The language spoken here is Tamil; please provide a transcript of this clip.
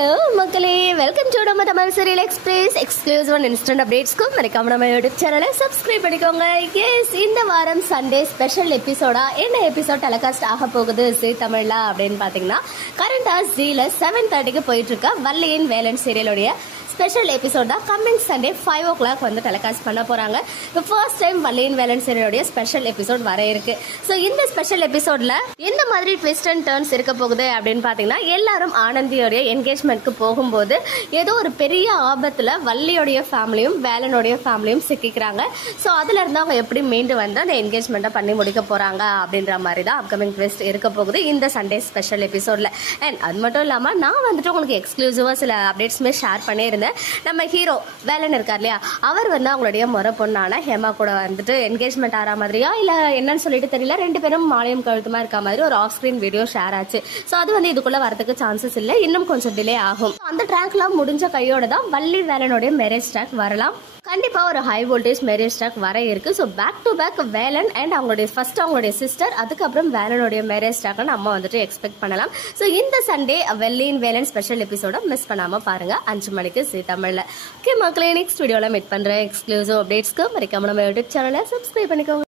ஹலோ மக்களே, வெல்கம் டு நம்ம Tamil serial express exclusive and instant அப்டேட்ஸ்க்கும் மறக்காம நம்ம யூடியூப் சேனலை சப்ஸ்கிரைப் பண்ணிக்கோங்க. எஸ், இந்த வாரம் சண்டே ஸ்பெஷல் எபிசோடா என்ன எபிசோட் டெலிகாஸ்ட் ஆக போகுது ஜீ தமிழ்ல அப்படின்னு பாத்தீங்கன்னா, கரண்டா ஜீல 7:30க்கு போயிட்டு இருக்க வள்ளியின் வேலன் சீரியலுடைய ஸ்பெஷல் எபிசோட் தான் கம்மிங் சண்டே 5 o'clock வந்து டெலிகாஸ்ட் பண்ண போறாங்க. ஃபர்ஸ்ட் டைம் வள்ளியின் வேலன் சீரியலுடைய ஸ்பெஷல் எபிசோட் வர இருக்கு. ஸோ இந்த ஸ்பெஷல் எபிசோட்ல எந்த மாதிரி ட்விஸ்ட் அண்ட் டர்ன்ஸ் இருக்க போகுது அப்படின்னு பாத்தீங்கன்னா, எல்லாரும் ஆனந்தியோடைய என்கேஜ்மெண்ட்க்கு போகும்போது ஏதோ ஒரு பெரிய ஆபத்துல வள்ளியோடைய ஃபேமிலியும் வேலனுடைய ஃபேமிலியும் சிக்கிக்கிறாங்க. ஸோ அதுல இருந்து அவங்க எப்படி மீண்டு வந்து அந்த என்கேஜ்மெண்ட்டை பண்ணி முடிக்க போறாங்க அப்படின்ற மாதிரி தான் அப்கமிங் ட்விஸ்ட் இருக்க போகுது இந்த சண்டே ஸ்பெஷல் எபிசோட்ல. அண்ட் அது மட்டும் இல்லாம நான் வந்துட்டு உங்களுக்கு எக்ஸ்க்ளூசிவா சில அப்டேட்ஸுமே ஷேர் பண்ணியிருந்தேன். நம்ம ஹீரோ வேலன் இருக்கார் இல்லையா, அவர் வந்து அவங்களுடைய முறை பொண்ணான ஹேமா கூட வந்துட்டு என்கேஜ்மெண்ட் ஆற மாதிரியா இல்ல என்னன்னு சொல்லிட்டு தெரியல, 2 பேரும் மாலையும் கழுத்துமா இருக்க மாதிரி ஒரு ஆஃப் ஸ்கிரீன் வீடியோ ஷேர் ஆச்சு. ஸோ அது வந்து இதுக்குள்ள வரதுக்கு சான்சஸ் இல்லை, இன்னும் கொஞ்சம் டிலே ஆகும். அந்த ட்ராக்லாம் முடிஞ்ச கையோட தான் வள்ளி வேலனுடைய மேரேஜ் ட்ராக் வரலாம். கண்டிப்பா ஒரு ஹை வோல்டேஜ் மேரேஜ் ட்ராக் வர இருக்கு. So back to back Velan and அவங்களுடைய சிஸ்டர், அதுக்கப்புறம் வேலனுடைய மேரேஜ் ட்ராக் நம்ம வந்துட்டு எக்ஸ்பெக்ட் பண்ணலாம். ஸோ இந்த சண்டே வள்ளியின் வேலன் ஸ்பெஷல் எபிசோட மிஸ் பண்ணாம பாருங்க 5 மணிக்கு ஜீ தமிழ்ல. ஓகே மக்களே, நெக்ஸ்ட் வீடியோல மீட் பண்றேன். எக்ஸ்க்ளூசிவ் அப்டேட்ஸ்க்கு மறக்காம நம்ம யூடியூப் சேனலை சப்ஸ்கிரைப் பண்ணிக்கோங்க.